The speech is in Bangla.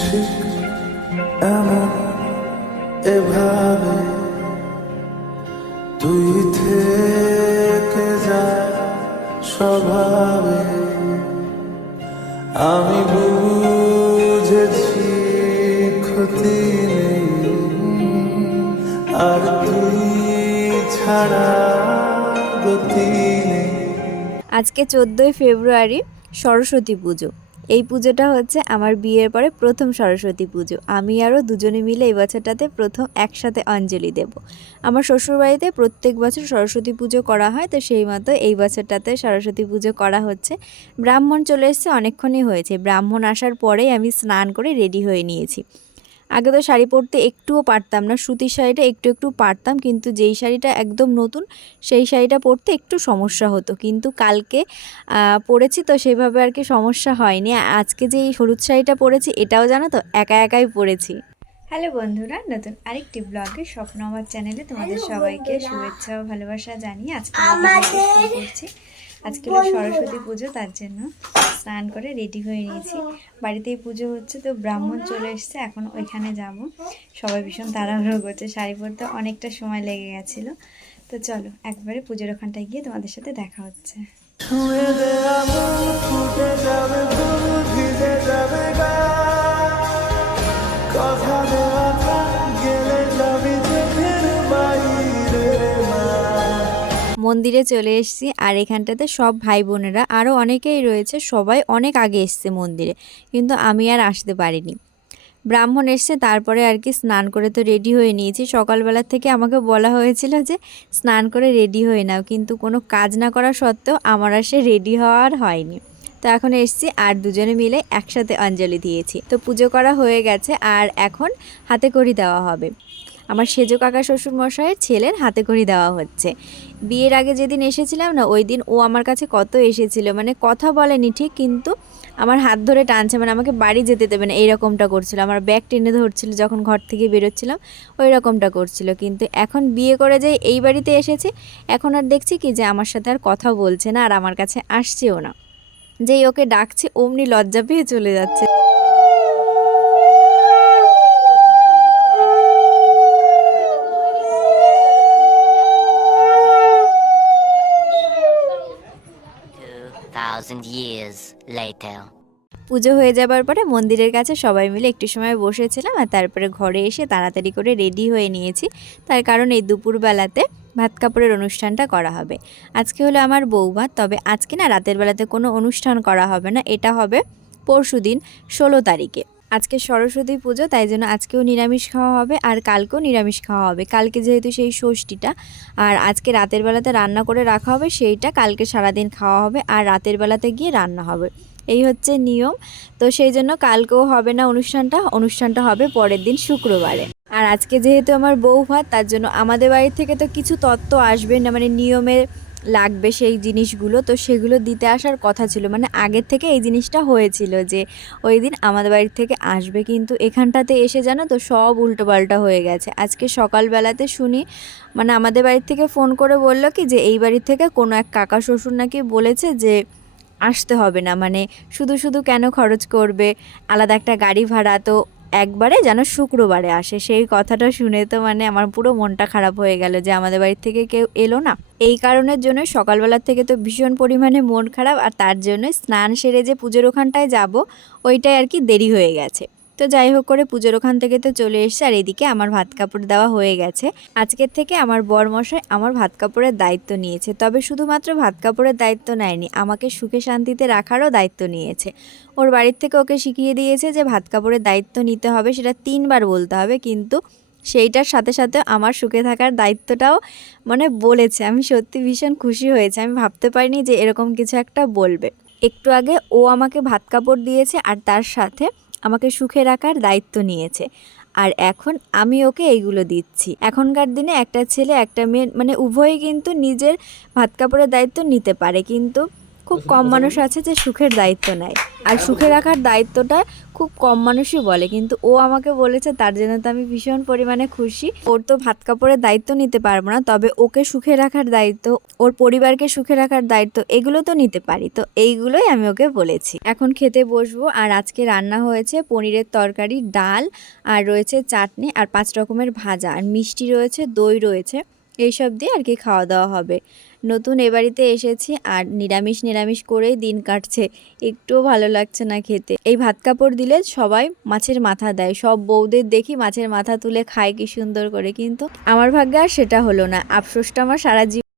ঠিক এমন এভাবে তুই থেকে যা স্বভাবে আমি বুঝেছি ক্ষতি নেই। আর তুই ছাড়া গতি আজকে চোদ্দোই ফেব্রুয়ারি সরস্বতী পুজো। এই পুজোটা হচ্ছে আমার বিয়ের পরে প্রথম সরস্বতী পুজো। আমি আরও দুজনে মিলে এই বছরটাতে প্রথম একসাথে অঞ্জলি দেব। আমার শ্বশুরবাড়িতে প্রত্যেক বছর সরস্বতী পুজো করা হয়, তো সেই মতো এই বছরটাতে সরস্বতী পুজো করা হচ্ছে। ব্রাহ্মণ চলে এসছে, অনেকক্ষণই হয়েছে। ব্রাহ্মণ আসার পরেই আমি স্নান করে রেডি হয়ে নিয়েছি। আগে তো শাড়ি পরতে একটুও পারতাম না সুতির শাড়িটা একটু একটু পারতাম কিন্তু যেই শাড়িটা একদম নতুন সেই শাড়িটা পরতে একটু সমস্যা হতো। কিন্তু কালকে পরেছি তো সেভাবে আর কি সমস্যা হয়নি। আজকে যে এই হলুদ শাড়িটা পরেছি এটাও জানো তো একা একাই পরেছি। হ্যালো বন্ধুরা নতুন আরেকটি ব্লগে স্বপ্ন আমার চ্যানেলে তোমাদের সবাইকে শুভেচ্ছা ও ভালোবাসা জানিয়ে আজকে করছি। আজকে হলো সরস্বতী পুজো তার জন্য স্নান করে রেডি হয়ে নিয়েছি। বাড়িতেই পুজো হচ্ছে তো ব্রাহ্মণ চলে এসছে এখন ওইখানে যাব। সবাই ভীষণ তাড়াহুড়ো করছে শাড়ি পরতে অনেকটা সময় লেগে গেছিল। তো চলো একবারে পুজোর ওখানটায় গিয়ে তোমাদের সাথে দেখা হচ্ছে। ছুঁয়ে দে আমন ফুটে যাবে ভিজে যাবে গা মন্দিরে চলে এসেছি আর এখানটাতে সব ভাই বোনেরা আরও অনেকেই রয়েছে, সবাই অনেক আগে এসছে মন্দিরে, কিন্তু আমি আর আসতে পারিনি। ব্রাহ্মণ এসছে, তারপরে আর কি স্নান করে তো রেডি হয়ে নিয়েছি। সকালবেলা থেকে আমাকে বলা হয়েছিল যে স্নান করে রেডি হয়ে নাও, কিন্তু কোনো কাজ না করা সত্ত্বেও আমার আর সে রেডি হওয়ার হয়নি। তো এখন এসছি আর দুজনে মিলে একসাথে অঞ্জলি দিয়েছি। তো পুজো করা হয়ে গেছে আর এখন হাতে করি দেওয়া হবে। আমার সেজো কাকা শ্বশুর মশাইয়ের ছেলের হাতে করি দেওয়া হচ্ছে। বিয়ের আগে যেদিন এসেছিলাম না, ওই দিন ও আমার কাছে কত এসেছিল। মানে কথা বলেনি ঠিক, কিন্তু আমার হাত ধরে টানছে মানে আমাকে বাড়ি যেতে দেবে না, এইরকমটা করছিল। আমার ব্যাগ টেনে ধরছিল, যখন ঘর থেকে বেরোচ্ছিলাম ওই রকমটা করছিল। কিন্তু এখন বিয়ে করে যে এই বাড়িতে এসেছে, এখন আর দেখছি কি যে আমার সাথে আর কথা বলছে না, আর আমার কাছে আসছেও না। যেই ওকে ডাকছে, অমনি লজ্জা পেয়ে চলে যাচ্ছে। পুজো হয়ে যাবার পরে মন্দিরের কাছে সবাই মিলে একটু সময় বসেছিলাম আর তারপরে ঘরে এসে তাড়াতাড়ি করে রেডি হয়ে নিয়েছি। তার কারণ এই দুপুরবেলাতে ভাত কাপড়ের অনুষ্ঠানটা করা হবে। আজকে হলো আমার বৌভাত তবে আজকে না রাতের বেলাতে কোনো অনুষ্ঠান করা হবে না। এটা হবে পরশু দিন ষোলো তারিখে। আজকে সরস্বতী পুজো, তাই জন্য আজকেও নিরামিষ খাওয়া হবে আর কালকেও নিরামিষ খাওয়া হবে। কালকে যেহেতু সেই ষষ্ঠীটা, আর আজকে রাতের বেলাতে রান্না করে রাখা হবে, সেইটা কালকে সারাদিন খাওয়া হবে আর রাতের বেলাতে গিয়ে রান্না হবে। এই হচ্ছে নিয়ম। তো সেই জন্য কালকেও হবে না অনুষ্ঠানটা অনুষ্ঠানটা হবে পরের দিন শুক্রবারে। আর আজকে যেহেতু আমার বউ ভাত, তার জন্য আমাদের বাড়ি থেকে তো কিছু তত্ত্ব আসবে না মানে নিয়মে লাগবে সেই জিনিসগুলো। তো সেগুলো দিতে আসার কথা ছিল। মানে আগের থেকে এই জিনিসটা হয়েছিল যে, ওই দিন আমাদের বাড়ির থেকে আসবে কিন্তু এখানটাতে এসে জানো তো সব উল্টোপাল্টা হয়ে গেছে। আজকে সকালবেলাতে শুনি মানে আমাদের বাড়ির থেকে ফোন করে বলল কি যে, এই বাড়ি থেকে কোনো এক কাকা শ্বশুর নাকি বলেছে যে, আসতে হবে না। মানে শুধু শুধু কেন খরচ করবে? আলাদা একটা গাড়ি ভাড়া। তো একবারে যেন শুক্রবারে আসে। সেই কথাটা শুনে তো মানে আমার পুরো মনটা খারাপ হয়ে গেল যে আমাদের বাড়ি থেকে কেউ এলো না। এই কারণের জন্য সকালবেলার থেকে তো ভীষণ পরিমাণে মন খারাপ আর তার জন্য স্নান সেরে যে পুজোর ওখানটায় যাব, ওইটাই আর কি দেরি হয়ে গেছে। তো যাই হোক করে পুজোর ওখান থেকে তো চলে এসছে, আর এদিকে আমার ভাত কাপড় দেওয়া হয়ে গেছে। আজকের থেকে আমার বরমশাই আমার ভাত কাপড়ের দায়িত্ব নিয়েছে, তবে শুধুমাত্র ভাত কাপড়ের দায়িত্ব নেয়নি, আমাকে সুখে শান্তিতে রাখারও দায়িত্ব নিয়েছে। ওর বাড়ির থেকে ওকে শিখিয়ে দিয়েছে যে ভাত কাপড়ের দায়িত্ব নিতে হবে, সেটা তিনবার বলতে হবে, কিন্তু সেইটার সাথে সাথে আমার সুখে থাকার দায়িত্বটাও মানে বলেছে। আমি সত্যি ভীষণ খুশি হয়েছে, আমি ভাবতে পারিনি যে এরকম কিছু একটা বলবে। একটু আগে ও আমাকে ভাত কাপড় দিয়েছে, আর তার সাথে আমাকে সুখে রাখার দায়িত্ব নিয়েছে। আর এখন আমি ওকে এইগুলো দিচ্ছি। এখনকার দিনে একটা ছেলে একটা মেয়ে মানে উভয়ে কিন্তু নিজের ভাত কাপড়ের দায়িত্ব নিতে পারে। কিন্তু খুব কম মানুষ আছে যে সুখের দায়িত্ব নেয়। আর সুখে রাখার দায়িত্বটা খুব কম মানুষই বলে, কিন্তু ও আমাকে বলেছে তার জন্য তো আমি ভীষণ পরিমাণে খুশি। ওর তো ভাত কাপড়ের দায়িত্ব নিতে পারব না, তবে ওকে সুখে রাখার দায়িত্ব, ওর পরিবারকে সুখে রাখার দায়িত্ব এগুলো তো নিতে পারি। তো এইগুলোই আমি ওকে বলেছি। এখন খেতে বসবো, আর আজকে রান্না হয়েছে পনিরের তরকারি, ডাল, আর রয়েছে চাটনি, আর পাঁচ রকমের ভাজা, আর মিষ্টি রয়েছে, দই রয়েছে। এইসব দিয়ে আর কি খাওয়া দাওয়া হবে। নতুন এ বাড়িতে এসেছি আর নিরামিষ নিরামিষ করেই দিন কাটছে। একটুও ভালো লাগছে না খেতে। এই ভাত কাপড় দিলে সবাই মাছের মাথা দেয়। সব বউদের দেখি মাছের মাথা তুলে খায় কি সুন্দর করে। কিন্তু আমার ভাগ্যে আর সেটা হলো না। আফসোসটা আমার সারা জীবন